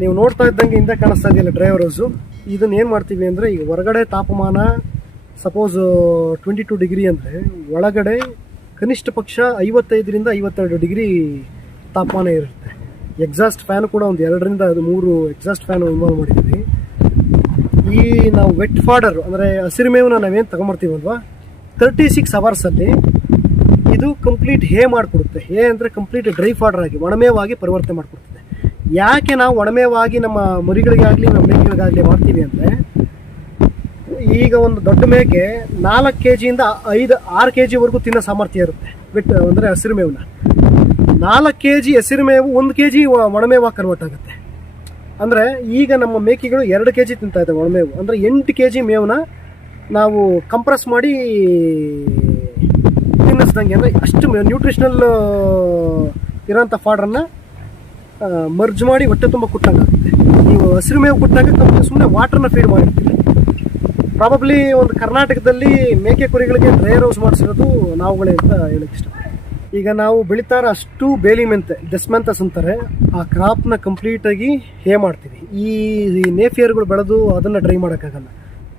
ನೀವು ನೋಡ್ತಾ ಇದ್ದಂಗೆ ಹಿಂದೆ ಕಾಣಿಸ್ತಾ ಇದೆಯಲ್ಲ ಡ್ರೈವರ್ ಹೌಸು. ಇದನ್ನ ಏನು ಮಾಡ್ತೀವಿ ಅಂದರೆ, ಈಗ ಹೊರಗಡೆ ತಾಪಮಾನ ಸಪೋಸ್ 22 ಡಿಗ್ರಿ ಅಂದರೆ ಒಳಗಡೆ ಕನಿಷ್ಠ ಪಕ್ಷ 55ರಿಂದ 52 ಡಿಗ್ರಿ ತಾಪಮಾನ ಇರುತ್ತೆ. ಎಕ್ಸಾಸ್ಟ್ ಫ್ಯಾನ್ ಕೂಡ ಒಂದು 2ರಿಂದ 3 ಎಕ್ಸಾಸ್ಟ್ ಫ್ಯಾನ್ ಇನ್ವಾಲ್ವ್ ಮಾಡಿದ್ದೀವಿ. ಈ ನಾವು ವೆಟ್ ಫಾಡರ್ ಅಂದರೆ ಹಸಿರು ಮೇವನ್ನ ನಾವೇನು ತಗೊಂಬರ್ತೀವಲ್ವಾ, 36 ಅವರ್ಸಲ್ಲಿ ಇದು ಕಂಪ್ಲೀಟ್ ಹೇ ಮಾಡಿಕೊಡುತ್ತೆ. ಹೇ ಅಂದರೆ ಕಂಪ್ಲೀಟ್ ಡ್ರೈ ಫಾಡರ್ ಆಗಿ ಒಣಮೇವಾಗಿ ಪರಿವರ್ತನೆ ಮಾಡಿಕೊಡ್ತದೆ. ಯಾಕೆ ನಾವು ಒಣಮೇವಾಗಿ ನಮ್ಮ ಮರಿಗಳಿಗಾಗಲಿ ನಮ್ಮ ಮೇಕೆಗಳಿಗಾಗಲಿ ಮಾಡ್ತೀವಿ ಅಂದರೆ, ಈಗ ಒಂದು ದೊಡ್ಡ ಮೇಕೆ 4 kgಯಿಂದ 5-6 kgವರೆಗೂ ತಿನ್ನೋ ಸಾಮರ್ಥ್ಯ ಇರುತ್ತೆ ಬಿಟ್ಟು ಅಂದರೆ ಹಸಿರು ಮೇವನ್ನ. 4 kg ಹಸಿರು ಮೇವು 1 kg ಒಣಮೇವಾಗಿ ಕನ್ವರ್ಟ್ ಆಗುತ್ತೆ. ಅಂದರೆ ಈಗ ನಮ್ಮ ಮೇಕೆಗಳು 2 kg ತಿಂತಾ ಇದ್ದಾವೆ ಒಣಮೇವು. ಅಂದರೆ 8 kg ಮೇವನ್ನ ನಾವು ಕಂಪ್ರೆಸ್ ಮಾಡಿ ತಿನ್ನಿಸ್ದಂಗೆ, ಅಂದರೆ ಅಷ್ಟು ನ್ಯೂಟ್ರಿಷನಲ್ ಇರೋಂಥ ಫಾಡ್ರನ್ನು ಮರ್ಜ್ ಮಾಡಿ ಹೊಟ್ಟೆ ತುಂಬ ಕುಟ್ಟಂಗಾಗುತ್ತೆ. ನೀವು ಹಸಿರು ಮೇವು ಕುಟ್ಟಾಗ ಸುಮ್ಮನೆ ವಾಟರ್ನ ಫೀಡ್ ಮಾಡಿರ್ತೀವಿ. ಪ್ರಾಬಬ್ಲಿ ಒಂದು ಕರ್ನಾಟಕದಲ್ಲಿ ಮೇಕೆ ಕುರಿಗಳಿಗೆ ಡ್ರೈಯರ್ ಹೌಸ್ ಮಾಡಿಸಿರೋದು ನಾವುಗಳೇ ಅಂತ ಹೇಳಕ್ಕೆ ಇಷ್ಟಪಡ್ತೀನಿ. ಈಗ ನಾವು ಬೆಳೀತಾರ ಅಷ್ಟು ಬೇಲಿ ಮೆಂತೆ ಡೆಸ್ಮೆಂತಸ್ ಅಂತಾರೆ, ಆ ಕ್ರಾಪ್ನ ಕಂಪ್ಲೀಟಾಗಿ ಹೇ ಮಾಡ್ತೀವಿ. ಈ ನೇಫಿಯರ್ಗಳು ಬೆಳೆದು ಅದನ್ನು ಡ್ರೈ ಮಾಡೋಕ್ಕಾಗಲ್ಲ.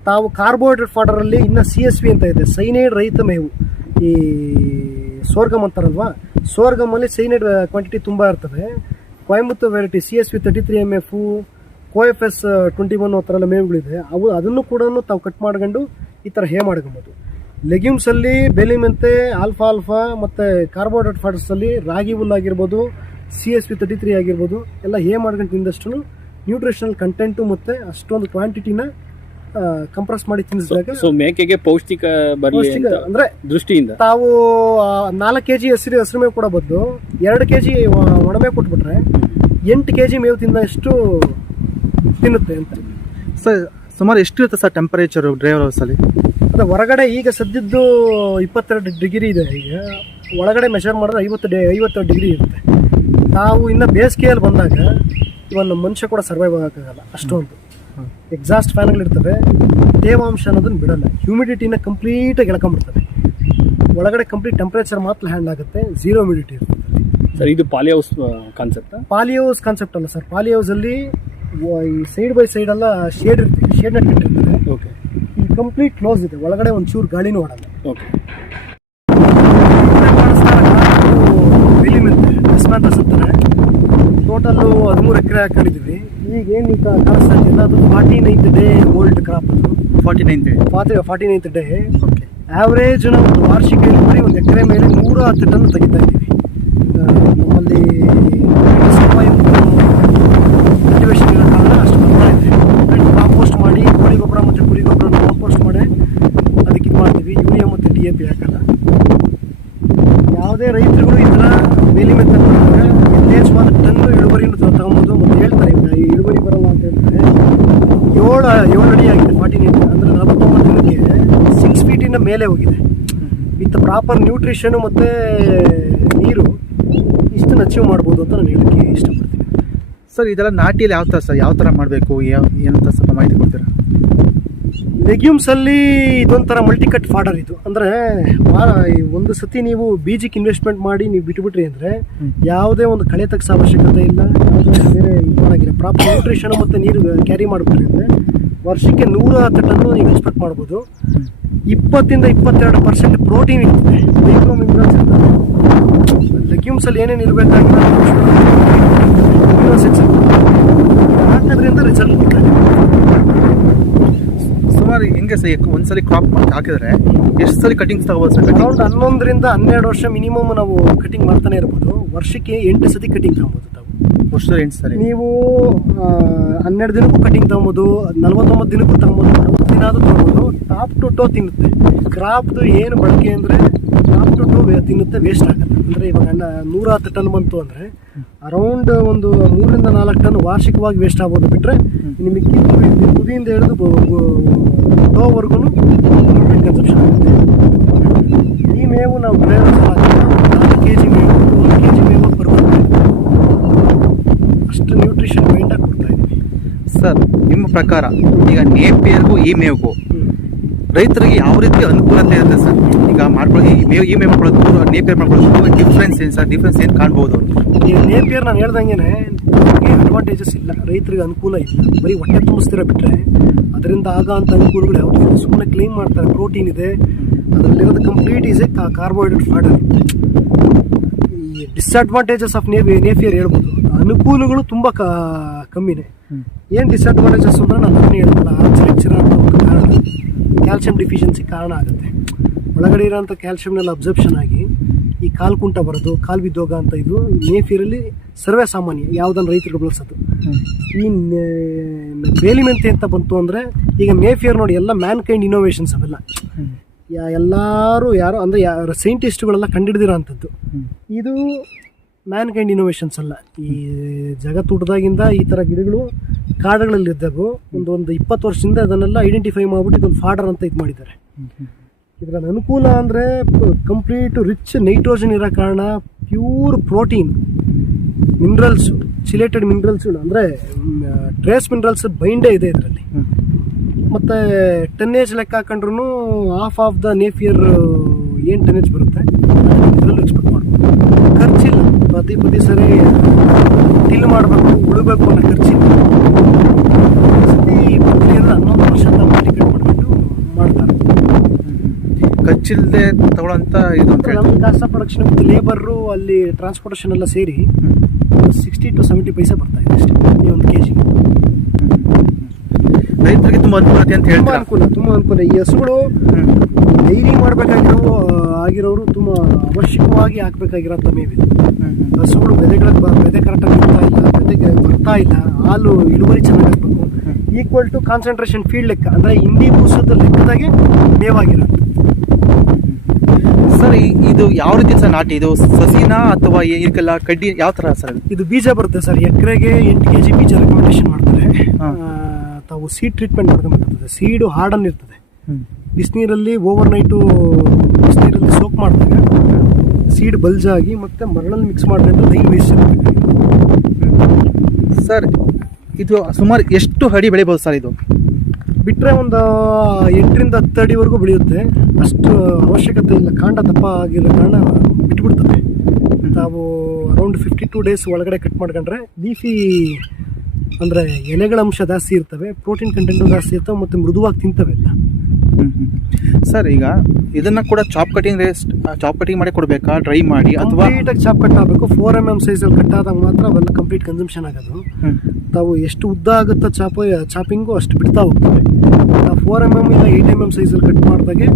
ತಾವು ಕಾರ್ಬೋಹೈಡ್ರೇಟ್ ಫಾಡರಲ್ಲಿ ಇನ್ನು CSV ಅಂತ ಇದೆ, ಸೈನೈಡ್ ರಹಿತ ಮೇವು. ಈ ಸೋರ್ಗಮ್ ಅಂತಾರಲ್ವಾ, ಸೋರ್ಗಮಲ್ಲಿ ಸೈನೈಡ್ ಕ್ವಾಂಟಿಟಿ ತುಂಬ ಇರ್ತದೆ. Coimbatore variety CSV 33 MF, KOFS 21 ಆ ಥರ ಎಲ್ಲ ಮೇವುಗಳಿದೆ. ಅದನ್ನು ಕೂಡ ತಾವು ಕಟ್ ಮಾಡ್ಕೊಂಡು ಈ ಥರ ಹೇ ಮಾಡ್ಕೊಬೋದು. ಲೆಗ್ಯೂಮ್ಸಲ್ಲಿ ಬೇಲಿ ಮೆಂತೆ, ಆಲ್ಫಾ ಮತ್ತು ಕಾರ್ಬೋಹೈಡ್ರೇಟ್ ಫಾಡರ್ಸಲ್ಲಿ ರಾಗಿ ಹುಲ್ಲಾಗಿರ್ಬೋದು, CSV 33 ಆಗಿರ್ಬೋದು, ಎಲ್ಲ ಹೇ ಮಾಡ್ಕೊಂಡು ತಿಂದಷ್ಟು ನ್ಯೂಟ್ರಿಷನಲ್ ಕಂಟೆಂಟು ಮತ್ತು ಅಷ್ಟೊಂದು ಕ್ವಾಂಟಿಟಿನ ಕಂಪ್ರೆಸ್ ಮಾಡಿ ತಿನ್ನಿಸಿದಾಗ ಮೇಕೆಗೆ ಪೌಷ್ಟಿಕ ಅಂದರೆ ದೃಷ್ಟಿಯಿಂದ ತಾವು 4 kg ಹಸಿರು ಮೇವು ಕೊಡೋ ಬದಲು 2 kg ಒಣಮೇವು ಕೊಟ್ಬಿಟ್ರೆ 8 kg ಮೇವು ತಿಂದಷ್ಟು ತಿನ್ನುತ್ತೆ ಅಂತ. ಸರ್ ಸುಮಾರು ಎಷ್ಟು ಇರುತ್ತೆ ಸರ್ ಟೆಂಪರೇಚರು ಡ್ರೈವರ್ ಹೌಸಲ್ಲಿ? ಅಂದರೆ ಹೊರಗಡೆ ಈಗ ಸದ್ಯದ್ದು 22 ಡಿಗ್ರಿ ಇದೆ. ಈಗ ಒಳಗಡೆ ಮೆಷರ್ ಮಾಡಿದ್ರೆ 50 ಡಿಗ್ರಿ ಇರುತ್ತೆ. ನಾವು ಇನ್ನು ಬೇಸಿಗೆಯಲ್ಲಿ ಬಂದಾಗ ಇವನ್ ಮನುಷ್ಯ ಕೂಡ ಸರ್ವೈವ್ ಆಗೋಕ್ಕಾಗಲ್ಲ, ಅಷ್ಟೊಂದು ಎಕ್ಸಾಸ್ಟ್ ಫ್ಯಾನ್ಗಳಿರ್ತವೆ. ತೇವಾಂಶ ಅನ್ನೋದನ್ನು ಬಿಡಲ್ಲ, ಹ್ಯೂಮಿಡಿಟಿನ ಕಂಪ್ಲೀಟಾಗಿ ಎಳ್ಕೊಂಡ್ಬಿಡ್ತವೆ. ಒಳಗಡೆ ಕಂಪ್ಲೀಟ್ ಟೆಂಪ್ರೇಚರ್ ಮಾತ್ರ ಹ್ಯಾಂಡ್ ಆಗುತ್ತೆ, 0 ಹ್ಯೂಮಿಡಿಟಿ ಇರ್ತದೆ. ಸರ್ ಇದು poly house concept? Poly house concept ಅಲ್ಲ ಸರ್. ಪಾಲಿ ಹೌಸಲ್ಲಿ ಈ ಸೈಡ್ ಬೈ ಸೈಡ್ ಎಲ್ಲ ಶೇಡ್ ಇರ್ತೀವಿ, ಶೇಡ್ ನೆಟ್ ಇಟ್ಟಿರ್ತಾರೆ. ಓಕೆ. ಈ ಕಂಪ್ಲೀಟ್ ಕ್ಲೋಸ್ ಇದೆ, ಒಳಗಡೆ ಒಂಚೂರು ಗಾಳಿನೂ ಆಡಲ್ಲ. ಓಕೆ. ಬೇಲಿ ಮೆಂತೆ ಡೆಸ್ಮೆಂತಸ್ ಅಂತಾರೆ. ಟೋಟಲ್ಲು 13 ಎಕರೆ ಹಾಕೊಂಡಿದ್ದೀವಿ. ಈಗ ಏನು ಕಾಣಿಸ್ತಾ ಇದೆಯಲ್ಲ ಅದು 49th ಡೇ ಓಲ್ಡ್ ಕ್ರಾಪ್. ಅದು 49th ಡೇ. ಓಕೆ. ಆ್ಯಾವ್ರೇಜ್ ನಾವು ವಾರ್ಷಿಕ ಇಳುವರಿ 1 ಎಕರೆ ಮೇಲೆ 110 ಟನ್ ತೆಗಿತಾ ಇದ್ದೀವಿ. ನಮ್ಮಲ್ಲಿ ಕಲ್ಟಿವೇಶನ್ ಇರೋ ಕಾರಣ ಅಷ್ಟು ಬರ್ತಾ ಇದೆ. ಕಾಂಪೋಸ್ಟ್ ಮಾಡಿ ಕೋಳಿ ಗೊಬ್ಬರ ಮತ್ತು ಕುರಿ ಗೊಬ್ಬರನ ಕಾಂಪೋಸ್ಟ್ ಮಾಡಿ ಅದಕ್ಕೆ ಇದು ಮಾಡ್ತೀವಿ. ಯೂರಿಯಾ ಮತ್ತು DAP ಹಾಕಲ್ಲ. ಯಾವುದೇ ರೈತರುಗಳು ಈ ಥರ ಬೇಲಿ ಮೆಂತೆ ಯಥೇಚ್ಛವಾದ ಟನ್ ಇಳುವರಿಯನ್ನು ತಗೊಬೋದು. ಮತ್ತು ಹೇಳ್ತಾರೆ ಈ ಇಳುವರಿ ಬರಲ್ಲ ಅಂತ ಹೇಳ್ತಾರೆ. 7 ಅಡಿ ಆಗಿದೆ 49, ಅಂದರೆ 49 ದಿನಕ್ಕೆ 6 ಫೀಟಿನ ಮೇಲೆ ಹೋಗಿದೆ. ವಿತ್ ಪ್ರಾಪರ್ ನ್ಯೂಟ್ರಿಷನು ಮತ್ತು ನೀರು ಇಷ್ಟನ್ನು ಅಚೀವ್ ಮಾಡ್ಬೋದು ಅಂತ ನಾನು ಹೇಳೋಕ್ಕೆ ಇಷ್ಟಪಡ್ತೀನಿ. ಸರ್ ಇದೆಲ್ಲ ನಾಟಿಯಲ್ಲಿ ಯಾವ ಥರ ಮಾಡಬೇಕು ಏನಂತ ಸ್ವಲ್ಪ ಮಾಹಿತಿ ಕೊಡ್ತೀರಾ? ಲೆಗ್ಯೂಮ್ಸಲ್ಲಿ ಇದೊಂಥರ ಮಲ್ಟಿಕಟ್ ಫಾಡರ್ ಇದು. ಅಂದರೆ ಒಂದು ಸತಿ ನೀವು ಬೀಜಕ್ಕೆ ಇನ್ವೆಸ್ಟ್ಮೆಂಟ್ ಮಾಡಿ ನೀವು ಬಿಟ್ಟುಬಿಟ್ರಿ ಅಂದರೆ ಯಾವುದೇ ಒಂದು ಕಳೆ ತೆಗ್ಸೋ ಅವಶ್ಯಕತೆ ಇಲ್ಲ, ಯಾವುದೇ ಬೇರೆ ಇದು ಮಾಡೋಂಗಿಲ್ಲ. ಪ್ರಾಪರ್ ನ್ಯೂಟ್ರಿಷನ್ ಮತ್ತು ನೀರು ಕ್ಯಾರಿ ಮಾಡಿಬಿಟ್ರಿ ಅಂದರೆ ವರ್ಷಕ್ಕೆ 110 ಟನ್ನು ನೀವು ಎಕ್ಸ್ಪೆಕ್ಟ್ ಮಾಡ್ಬೋದು. 20ರಿಂದ 22% ಪ್ರೋಟೀನ್ ಇರ್ತದೆ, ಮೈಕ್ರೋ ಮಿನರಲ್ಸ್ ಇರ್ತದೆ. ಲೆಗ್ಯೂಮ್ಸಲ್ಲಿ ಏನೇನು ಇರಬೇಕಾಗಿಲ್ಲ ಹಾಕೋದ್ರಿಂದ ರಿಸಲ್ಟ್ ಕೊಡ್ತಾರೆ. ಸುಮಾರು ಹೆಂಗೆ ಸರ್ ಒಂದ್ಸಲಿ ಕ್ರಾಪ್ ಹಾಕಿದ್ರೆ ಎಷ್ಟು ಸಲ ಕಟಿಂಗ್ಸ್ ತಗೋಬೋದು ಸರ್? ಅರೌಂಡ್ 11ರಿಂದ 12 ವರ್ಷ ಮಿನಿಮಮ್ ನಾವು ಕಟಿಂಗ್ ಮಾಡ್ತಾನೆ ಇರ್ಬೋದು. ವರ್ಷಕ್ಕೆ 8 ಸತಿ ಕಟಿಂಗ್ ತಗೊಬೋದು ತಾವು. ವರ್ಷದ 8 ಸರಿ. ನೀವು 12 ದಿನಕ್ಕೂ ಕಟಿಂಗ್ ತಗೊಬೋದು, 49 ದಿನಕ್ಕೂ ತಗೊಬೋದು, 60 ದಿನ ಆದರೂ ತಗೊಬೋದು. ಟಾಪ್ ಟು ಟೋ ತಿನ್ನುತ್ತೆ. ಕ್ರಾಪ್ದು ಏನು ಬಳಕೆ ಅಂದರೆ ಟಾಪ್ ಟು ಟೋ ತಿನ್ನುತ್ತೆ, ವೇಸ್ಟ್ ಆಗುತ್ತೆ. ಅಂದರೆ ಇವಾಗ 110 ಟನ್ ಬಂತು ಅಂದರೆ ಅರೌಂಡ್ ಒಂದು 3ರಿಂದ 4 ಟನ್ ವಾರ್ಷಿಕವಾಗಿ ವೇಸ್ಟ್ ಆಗ್ಬೋದು. ಬಿಟ್ಟರೆ ನಿಮಗೆ ತುದಿಯಿಂದ ಹಿಡಿದು ಟೋವರೆಗೂ ಕನ್ಸಪ್ಷನ್ ಆಗುತ್ತೆ. ಈ ಮೇವು ನಾವು ಡ್ರೈವರ್ಸ್ 4 kg ಮೇವು 1 kg ಮೇವು ಬರುತ್ತೆ. ಅಷ್ಟು ನ್ಯೂಟ್ರಿಷನ್ ಮೇಂಟೈನ್ ಕೊಡ್ತಾ ಇದ್ದೀವಿ ಸರ್. ನಿಮ್ಮ ಪ್ರಕಾರ ಈಗ ನೇಪಿಯರ್ಗೂ ಈ ಮೇವಿಗೂ ರೈತರಿಗೆ ಯಾವ ರೀತಿ ಅನುಕೂಲತೆ ಇರುತ್ತೆ ಸರ್? ಈಗ ಮಾಡ್ಕೊಳ್ಳಿ ಈ ಮೇವು ಮಾಡ್ಕೊಳ್ಳೋದು ನೇಪಿಯರ್ ಮಾಡ್ಕೊಳ್ಳೋದು ಡಿಫ್ರೆನ್ಸ್ ಏನು ಸರ್? ಡಿಫ್ರೆನ್ಸ್ ಏನು ಕಾಣ್ಬೋದು? ಈ ನೇಪಿಯರ್ ನಾನು ಹೇಳ್ದಂಗೆ ಅಡ್ವಾಂಟೇಜಸ್ ಇಲ್ಲ, ರೈತರಿಗೆ ಅನುಕೂಲ ಇಲ್ಲ. ಬರೀ ಹೊಟ್ಟೆ ತುಂಬಿಸ್ತೀರ ಬಿಟ್ಟರೆ ಅದರಿಂದ ಆಗೋಂಥ ಅನುಕೂಲಗಳು ಯಾವುದು ಸುಮ್ಮನೆ ಕ್ಲೈಮ್ ಮಾಡ್ತಾರೆ. ಪ್ರೋಟೀನ್ ಇದೆ ಅದರಲ್ಲಿರೋದು, complete is a carbohydrate fodder. ಈ ಡಿಸ್ಅಡ್ವಾಂಟೇಜಸ್ ಆಫ್ ನೇಪಿಯರ್ ಹೇಳ್ಬೋದು, ಅನುಕೂಲಗಳು ತುಂಬ ಕಮ್ಮಿನೇ. ಏನು ಡಿಸ್ಅಡ್ವಾಂಟೇಜಸ್ ಅಂದರೆ ನಾನು ಹೇಳ್ತಲ್ಲ, ಆರ್ಚರಿಕ್ಸಿರ ಅಂತ ಒಂದು ಕಾರಣ, ಕ್ಯಾಲ್ಸಿಯಂ ಡಿಫಿಷಿಯನ್ಸಿ ಕಾರಣ ಆಗುತ್ತೆ. ಒಳಗಡೆ ಇರೋಂಥ ಕ್ಯಾಲ್ಸಿಯಂನೆಲ್ಲ ಅಬ್ಸರ್ಪ್ಷನ್ ಆಗಿ ಈ ಕಾಲು ಕುಂಟ ಬರೋದು, ಕಾಲು ಬಿದ್ದೋಗ ಅಂತ ಇದು ನೇಪಿಯರಲ್ಲಿ ಸರ್ವೇ ಸಾಮಾನ್ಯ, ಯಾವುದನ್ನು ರೈತರು ಬಳಸೋದು. ಈ ಬೇಲಿ ಮೆಂತೆ ಅಂತ ಬಂತು ಅಂದರೆ ಈಗ ನೇಪಿಯರ್ ನೋಡಿ ಎಲ್ಲ ಮ್ಯಾನ್ ಕೈಂಡ್ ಇನೋವೇಷನ್ಸ್ ಅವೆಲ್ಲ ಎಲ್ಲರೂ ಯಾರು ಅಂದರೆ ಸೈಂಟಿಸ್ಟ್ಗಳೆಲ್ಲ ಕಂಡುಹಿಡಿದಿರೋ ಅಂಥದ್ದು. ಇದು ಮ್ಯಾನ್ ಕೈಂಡ್ ಇನೋವೇಷನ್ಸ್ ಅಲ್ಲ. ಈ ಜಗತ್ತುಟದಾಗಿಂದ ಈ ಥರ ಗಿಡಗಳು ಕಾಡುಗಳಲ್ಲಿದ್ದಾಗ ಒಂದು 20 ವರ್ಷದಿಂದ ಅದನ್ನೆಲ್ಲ ಐಡೆಂಟಿಫೈ ಮಾಡಿಬಿಟ್ಟು ಇದೊಂದು ಫಾಡರ್ ಅಂತ ಇದು ಮಾಡಿದ್ದಾರೆ. ಇದರ ಅನುಕೂಲ ಅಂದರೆ ಕಂಪ್ಲೀಟು ರಿಚ್ ನೈಟ್ರೋಜನ್ ಇರೋ ಕಾರಣ, ಪ್ಯೂರ್ ಪ್ರೋಟೀನ್, ಮಿನರಲ್ಸು, ಚಿಲೇಟೆಡ್ ಮಿನರಲ್ಸ್ಗಳು ಅಂದರೆ ಟ್ರೇಸ್ ಮಿನರಲ್ಸ್ ಬೈಂಡೇ ಇದೆ ಇದರಲ್ಲಿ. ಮತ್ತು ಟನ್ನೇಜ್ ಲೆಕ್ಕ ಹಾಕೊಂಡ್ರು ಹಾಫ್ ಆಫ್ ದ ನೇಪಿಯರ್ ಏನು ಟನ್ನೇಜ್ ಬರುತ್ತೆ ಇದರಲ್ಲಿ ಎಕ್ಸ್ಪೆಕ್ಟ್ ಮಾಡ್ಬೋದು. ಖರ್ಚಿಲ್ಲ, ಪದಿ ಸರಿ ಟಿಲ್ ಮಾಡಬೇಕು, ಉಳಬೇಕು ಅನ್ನೋ ಖರ್ಚಿಲ್ಲ. ಈ ಪ್ರಕ್ರಿಯೆಯನ್ನು 11 ವರ್ಷ ಮಾರ್ಕೆಟ್ ಮಾಡಿಬಿಟ್ಟು ಮಾಡ್ತಾರೆ. ಖರ್ಚಿಲ್ಲದೆ ತಗೊಳ್ಳೋಂಥ ಇದು ಅಂತ ನಮಗೆ cost of production with labour ಅಲ್ಲಿ ಟ್ರಾನ್ಸ್ಪೋರ್ಟೇಷನ್ ಎಲ್ಲ ಸೇರಿ 60 to 70 ಪೈಸೆ ಬರ್ತಾ ಇದೆ ಅಷ್ಟೇ ಈ ಒಂದು ಕೆಜಿಗೆ. ರೈತರಿಗೆ ತುಂಬ ಅನುಕೂಲ ಅಂತ ಹೇಳ್ತಾರೆ. ತುಂಬ ಅನುಕೂಲ. ಈ ಹಸುಗಳು ಡೈರಿ ಆಗಿರೋರು ತುಂಬ ಅವಶ್ಯಕವಾಗಿ ಹಾಕಬೇಕಾಗಿರೋಂಥ ಮೇವಿದೆ. ಹಸುಗಳು ಬೆದೆ ಕರೆಕ್ಟಾಗಿ ಬರ್ತಾ ಇಲ್ಲ, ಹಾಲು ಇಳುವರಿ ಚೆನ್ನಾಗಿರ್ಬೇಕು. ಈಕ್ವಲ್ ಟು ಕಾನ್ಸಂಟ್ರೇಷನ್ ಫೀಲ್ಡ್ ಲೆಕ್ಕ, ಅಂದರೆ ಇಂಡಿ ಬೂಸದ ಲೆಕ್ಕದಾಗೆ ಮೇವಾಗಿರೋದು. ಸರ್ ಇದು ಯಾವ ರೀತಿ ಸರ್ ನಾಟಿ, ಇದು ಸಸಿನಾ ಅಥವಾ ಇದಕ್ಕೆಲ್ಲ ಕಡ್ಡಿ ಯಾವ ಥರ ಸರ್? ಇದು ಬೀಜ ಬರುತ್ತೆ ಸರ್, ಎಕರೆಗೆ 8 kg ಬೀಜ ರೆಕಮೆಂಡೇಶನ್ ಮಾಡ್ತಾರೆ. ತಾವು ಸೀಡ್ ಟ್ರೀಟ್ಮೆಂಟ್ ಮಾಡ್ಕೊಬೇಕಾಗ್ತದೆ. ಸೀಡು ಹಾರ್ಡನ್ ಇರ್ತದೆ, ಬಿಸಿನೀರಲ್ಲಿ ಓವರ್ ನೈಟು ಬಿಸಿನೀರಲ್ಲಿ ಸೋಕ್ ಮಾಡಿದಾಗ ಸೀಡ್ ಬಲ್ಜಾಗಿ ಮತ್ತೆ ಮರಳಲ್ಲಿ ಮಿಕ್ಸ್ ಮಾಡಿದ್ರೆ ದೈವ ಬೇಯಿಸಬೇಕು. ಸರ್ ಇದು ಸುಮಾರು ಎಷ್ಟು ಅಡಿ ಬೆಳಿಬೋದು ಸರ್? ಇದು ಬಿಟ್ಟರೆ ಒಂದು 8 ರಿಂದ 10 ಅಡಿವರೆಗೂ ಬೆಳೆಯುತ್ತೆ. ಅಷ್ಟು ಅವಶ್ಯಕತೆ ಇಲ್ಲ, ಕಾಂಡ ದಪ್ಪ ಆಗಿರೋ ಕಾರಣ ಬಿಟ್ಬಿಡ್ತದೆ. ತಾವು ಅರೌಂಡ್ 52 days ಒಳಗಡೆ ಕಟ್ ಮಾಡ್ಕೊಂಡ್ರೆ ಲೀಫಿ ಅಂದರೆ ಎಲೆಗಳ ಅಂಶ ಜಾಸ್ತಿ ಇರ್ತವೆ, ಪ್ರೋಟೀನ್ ಕಂಟೆಂಟು ಜಾಸ್ತಿ ಇರ್ತವೆ ಮತ್ತು ಮೃದುವಾಗಿ ತಿಂತವೆ ಎಲ್ಲ. ಸರ್ ಈಗ ಇದನ್ನು ಕೂಡ ಚಾಪ್ ಕಟಿಂಗ್ ಮಾಡಿ ಕೊಡಬೇಕಾ, ಡ್ರೈ ಮಾಡಿ ಅಥವಾ ಕಂಪ್ಲೀಟಾಗಿ ಚಾಪ್ ಕಟ್ ಆಗಬೇಕು? 4 mm ಸೈಜಲ್ಲಿ ಕಟ್ ಆದಾಗ ಮಾತ್ರ ಅವೆಲ್ಲ ಕಂಪ್ಲೀಟ್ ಕನ್ಸಂಪ್ಷನ್ ಆಗೋದು. ತಾವು ಎಷ್ಟು ಉದ್ದ ಆಗುತ್ತೋ ಚಾಪಿಂಗು ಅಷ್ಟು ಬಿಡ್ತಾ ಹೋಗ್ತವೆ. 4 mm ಇಲ್ಲ 8 mm ಸೈಜಲ್ಲಿ ಕಟ್ ಮಾಡಿದಾಗೆ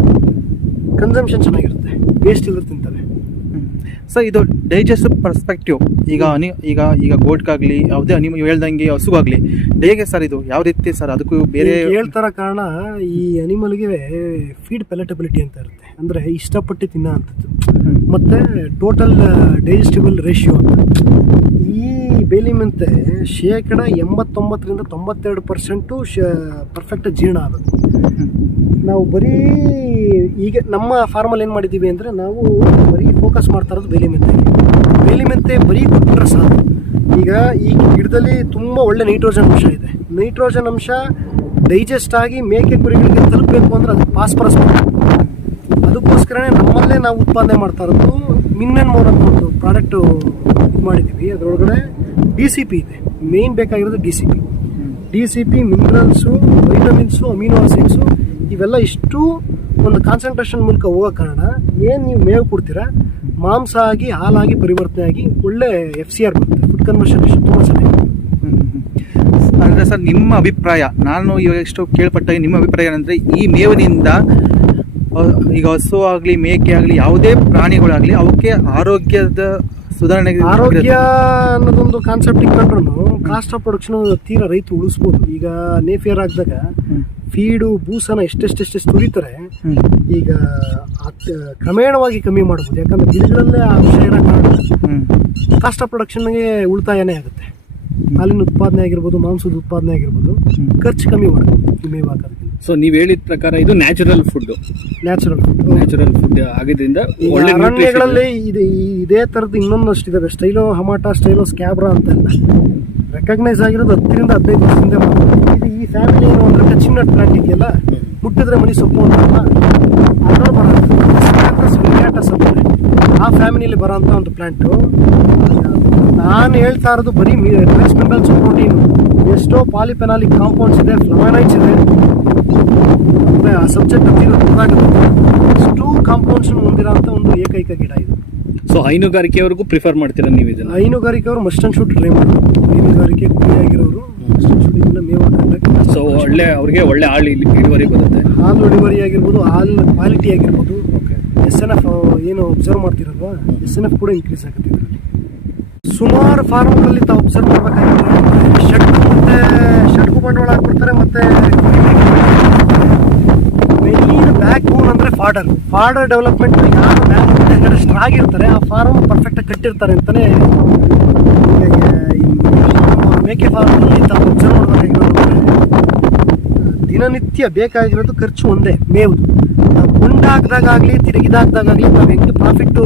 ಕನ್ಸಂಪ್ಷನ್ ಚೆನ್ನಾಗಿರುತ್ತೆ, ವೇಸ್ಟ್ ಇಲ್ಲದೆ ತಿಂತವೆ. ಸರ್ ಇದು ಡೈಜೆಸ್ಟಿವ್ ಪರ್ಸ್ಪೆಕ್ಟಿವ್, ಈಗ ಗೋಟ್ಗಾಗಲಿ ಯಾವುದೇ ನೀವು ಹೇಳ್ದಂಗೆ ಹಸುಗಾಗಲಿ ಹೇಗೆ ಸರ್ ಇದು ಯಾವ ರೀತಿ ಸರ್? ಅದಕ್ಕೂ ಬೇರೆ ಹೇಳ್ತಾರ ಕಾರಣ ಈ ಅನಿಮಲ್ಗೆ ಫೀಡ್ ಪೆಲೆಟಬಿಲಿಟಿ ಅಂತ ಇರುತ್ತೆ, ಅಂದರೆ ಇಷ್ಟಪಟ್ಟು ತಿನ್ನೋ ಅಂಥದ್ದು. ಮತ್ತು ಟೋಟಲ್ ಡೈಜೆಸ್ಟಿಬಲ್ ರೇಷಿಯೋ ಅಂತ. ಈ ಬೇಲಿ ಮೆಂತೆ 89% 92% ಪರ್ಫೆಕ್ಟ್ ಜೀರ್ಣ ಆಗುತ್ತೆ. ನಾವು ಬರೀ ಈಗ ನಮ್ಮ ಫಾರ್ಮಲ್ಲಿ ಏನು ಮಾಡಿದ್ದೀವಿ ಅಂದರೆ ನಾವು ಬರೀ ಫೋಕಸ್ ಮಾಡ್ತಾ ಇರೋದು ಬೇಲಿ ಮೆಂತೆ ಬರೀ ಕೊಟ್ಟರೆ ಸಾಕು. ಈಗ ಈ ಗಿಡದಲ್ಲಿ ತುಂಬ ಒಳ್ಳೆ ನೈಟ್ರೋಜನ್ ಅಂಶ ಇದೆ. ನೈಟ್ರೋಜನ್ ಅಂಶ ಡೈಜೆಸ್ಟ್ ಆಗಿ ಮೇಕೆ ಕುರಿಗಳಿಗೆ ತಲುಪಬೇಕು ಅಂದರೆ ಅದು ಫಾಸ್ಫರಸ್. ಅದಕ್ಕೋಸ್ಕರನೇ ನಮ್ಮಲ್ಲೇ ನಾವು ಉತ್ಪಾದನೆ ಮಾಡ್ತಾ ಇರೋದು ಮಿನ್ ಮೋರ್ ಅಂತ ಒಂದು ಪ್ರಾಡಕ್ಟು ಇದು ಮಾಡಿದ್ದೀವಿ. ಅದರೊಳಗಡೆ DCP ಇದೆ, ಮೇಯ್ನ್ ಬೇಕಾಗಿರೋದು DCP minerals, vitamins, amino acids ಇವೆಲ್ಲ ಇಷ್ಟು ಒಂದು ಕಾನ್ಸಂಟ್ರೇಷನ್ ಮೂಲಕ ಹೋಗೋ ಕಾರಣ ಏನು ನೀವು ಮೇವು ಕೊಡ್ತೀರಾ ಮಾಂಸ ಆಗಿ ಹಾಲಾಗಿ ಪರಿವರ್ತನೆ ಆಗಿ ಒಳ್ಳೆ FCR ಬರುತ್ತೆ, ಫುಡ್ ಕನ್ವರ್ಷನ್ ತುಂಬ ಚೆನ್ನಾಗಿದೆ. ಅಂದರೆ ಸರ್ ನಿಮ್ಮ ಅಭಿಪ್ರಾಯ, ನಾನು ಇವಾಗ ಎಷ್ಟು ಕೇಳ್ಪಟ್ಟಾಗ ನಿಮ್ಮ ಅಭಿಪ್ರಾಯ ಏನಂದರೆ ಈ ಮೇವಿನಿಂದ ಈಗ ಹಸು ಆಗಲಿ ಮೇಕೆ ಆಗಲಿ ಯಾವುದೇ ಪ್ರಾಣಿಗಳಾಗಲಿ ಅವಕ್ಕೆ ಆರೋಗ್ಯದ ಸುಧಾರಣೆಗೆ, ಆರೋಗ್ಯ ಅನ್ನೋದೊಂದು ಕಾನ್ಸೆಪ್ಟ್ ಇಟ್ಕೊಂಡ್ರು ಕಾಸ್ಟ್ ಆಫ್ ಪ್ರೊಡಕ್ಷನ್ ತೀರಾ ರೈತ ಉಳಿಸ್ಬೋದು. ಈಗ ನೇಪಿಯರ್ ಆಗಿದಾಗ ಫೀಡು ಬೂಸನ ಎಷ್ಟೆಷ್ಟು ತುರಿತಾರೆ, ಈಗ ಕ್ರಮೇಣವಾಗಿ ಕಮ್ಮಿ ಮಾಡ್ಬೋದು. ಯಾಕಂದ್ರೆ ಗಿಡಗಳಲ್ಲೇ ಆ ಅಂಶ ಇರೋ ಕಾರಣ ಕಾಸ್ಟ್ ಆಫ್ ಪ್ರೊಡಕ್ಷನ್ಗೆ ಉಳಿತಾಯನೇ ಆಗುತ್ತೆ. ಹಾಲಿನ ಉತ್ಪಾದನೆ ಆಗಿರ್ಬೋದು, ಮಾಂಸದ ಉತ್ಪಾದನೆ ಆಗಿರ್ಬೋದು, ಖರ್ಚು ಕಮ್ಮಿ ಮಾಡ್ಬೋದು ಮೇವು ಹಾಕೋದಕ್ಕೆ. ಸೊ ನೀವು ಹೇಳಿದ ಪ್ರಕಾರ ಇದು ನ್ಯಾಚುರಲ್ ಫುಡ್ ಆಗಿದ್ರಿಂದ ಒಳ್ಳೆ ಅರಣ್ಯಗಳಲ್ಲಿ ಇದೇ ಥರದ್ದು ಇನ್ನೊಂದಷ್ಟು ಇದಾವೆ. ಸ್ಟೈಲೋ ಹಮಾಟ, ಸ್ಟೈಲೋ ಸ್ಕ್ಯಾಬ್ರಾ ಅಂತ ಎಲ್ಲ ರೆಕಗ್ನೈಸ್ ಆಗಿರೋದು 10 ರಿಂದ 15 ವರ್ಷದಿಂದ ಮಾಡ್ತಾರೆ. ಇದು ಈ ಫ್ಯಾಮಿಲಿ ಏನು ಅಂದ್ರೆ ಕಚ್ಚಿನಟ್ ಪ್ಲಾಂಟ್ ಇದೆಯಲ್ಲ, ಮುಟ್ಟಿದ್ರೆ ಮನಿ ಸೊಪ್ಪು ಅಂತಲ್ಲ, ಅದರಲ್ಲಿ ಬರೋದು ಸೊಪ್ಪು, ಆ ಫ್ಯಾಮಿಲಿಯಲ್ಲಿ ಬರೋಂಥ ಒಂದು ಪ್ಲಾಂಟು ನಾನು ಹೇಳ್ತಾ ಇರೋದು ಬರೀ ಟ್ರೇಸ್ ಮಿನರಲ್ಸ್ ಪ್ರೋಟೀನ್, ಎಷ್ಟೋ ಪಾಲಿಫೆನಾಲಿಕ್ ಕಾಂಪೌಂಡ್ಸ್ ಇದೆ, ಫ್ಲವನೈಡ್ಸ್ ಇದೆ, ಮತ್ತೆ ಆ ಸಬ್ಜೆಕ್ಟ್ ಗೊತ್ತಾಗುತ್ತೆ. ಇಷ್ಟು ಕಾಂಪೌಂಡ್ಸ್ ಹೊಂದಿರೋಂಥ ಒಂದು ಏಕೈಕ ಗಿಡ ಇದು. ಸೊ ಹೈನುಗಾರಿಕೆವರೆಗೂ ಪ್ರಿಫರ್ ಮಾಡ್ತೀರಾ ನೀವು ಇದನ್ನ? ಹೈನುಗಾರಿಕೆ ಅವರು ಮಸ್ಟ್ ಅಂಡ್ ಶುಡ್ ಟ್ರೈ ಮಾಡೋದು. ಹೈನುಗಾರಿಕೆ ಗುರಿಯಾಗಿರೋರು ಮಸ್ಟ್ ಅಂಡ್ ಶುಡ್ ಇದನ್ನ ಮೇವು ಹಾಕೊಂಡಾಗ ಸೊ ಅವ್ರಿಗೆ ಒಳ್ಳೆ ಹಾಲು ಇಳುವರಿ ಬರುತ್ತೆ. ಹಾಲು ಇಳುವರಿ ಆಗಿರ್ಬೋದು, ಹಾಲಿನ ಕ್ವಾಲಿಟಿ ಆಗಿರ್ಬೋದು. SNF ಏನು ಅಬ್ಸರ್ವ್ ಮಾಡ್ತಿರಲ್ವಾ, SNF ಕೂಡ ಇನ್ಕ್ರೀಸ್ ಆಗುತ್ತೆ ಇದರಲ್ಲಿ. ಸುಮಾರು ಫಾರ್ಮ್ಗಳಲ್ಲಿ ತಾವು ಅಬ್ಸರ್ವ್ ಮಾಡ್ಬೇಕಾಗಿತ್ತು, ಷಡ್ಗು ಬಂಡವಾಳ ಹಾಕ್ಬಿಡ್ತಾರೆ. ಮತ್ತೆ ಮೇನ್ ಬ್ಯಾಕ್ ಬೋನ್ ಅಂದರೆ ಫಾಡರ್ ಡೆವಲಪ್ಮೆಂಟ್. ಯಾರು ಬ್ಯಾಕ್ ಸ್ಟ್ರಾಗ್ ಇರ್ತಾರೆ ಆ ಫಾರ್ಮ್ ಪರ್ಫೆಕ್ಟಾಗಿ ಕಟ್ಟಿರ್ತಾರೆ ಅಂತಲೇ. ಮೇಕೆ ಫಾರ್ಮಲ್ಲಿ ತಾವು ಅಬ್ಸರ್ವ್ ಮಾಡಬೇಕಾಗಿರೋದು ದಿನನಿತ್ಯ ಬೇಕಾಗಿರೋದು ಖರ್ಚು ಒಂದೇ, ಮೇವುದು. ನಾವು ಕೊಂಡಾಕ್ದಾಗಲಿ ತಿರುಗಿದಾಕ್ದಾಗಲಿ ನಾವು ಹೆಂಗೆ ಪ್ರಾಫಿಟ್ಟು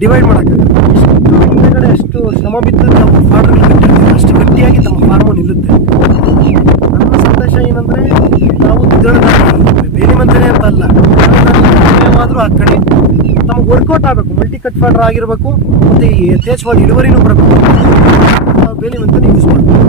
ಡಿವೈಡ್ ಮಾಡೋಕ್ಕಾಗಲ್ಲ. ಎಷ್ಟು ಹಿಂದೆಗಡೆ ಅಷ್ಟು ಶ್ರಮ ಬಿದ್ದು ನಾವು ಫಾರ್ಮಲ್ಲಿ ಕಟ್ಟಿರ್ತೀವಿ, ಅಷ್ಟು ಗಟ್ಟಿಯಾಗಿ ನಮ್ಮ ಫಾರ್ಮು ನಿಲ್ಲುತ್ತೆ. ನನ್ನ ಸಂದೇಶ ಏನಂದರೆ, ನಾವು ಬೇರೆ ಮಂತನೇ ಅಂತ ಅಲ್ಲ, ಆದರೂ ಆ ಕಡೆ ನಮಗೆ ವರ್ಕೌಟ್ ಆಗಬೇಕು. ಮಲ್ಟಿ ಕಟ್ ಫಾಡರ್ ಆಗಿರಬೇಕು, ಮತ್ತು ಯಥೇಚ್ಛವಾದ ಇಳುವರಿನೂ ಬರಬೇಕು. ನಾವು ಬೇಲಿ ಮಂತನೇ ಯೂಸ್ ಮಾಡಬೇಕು.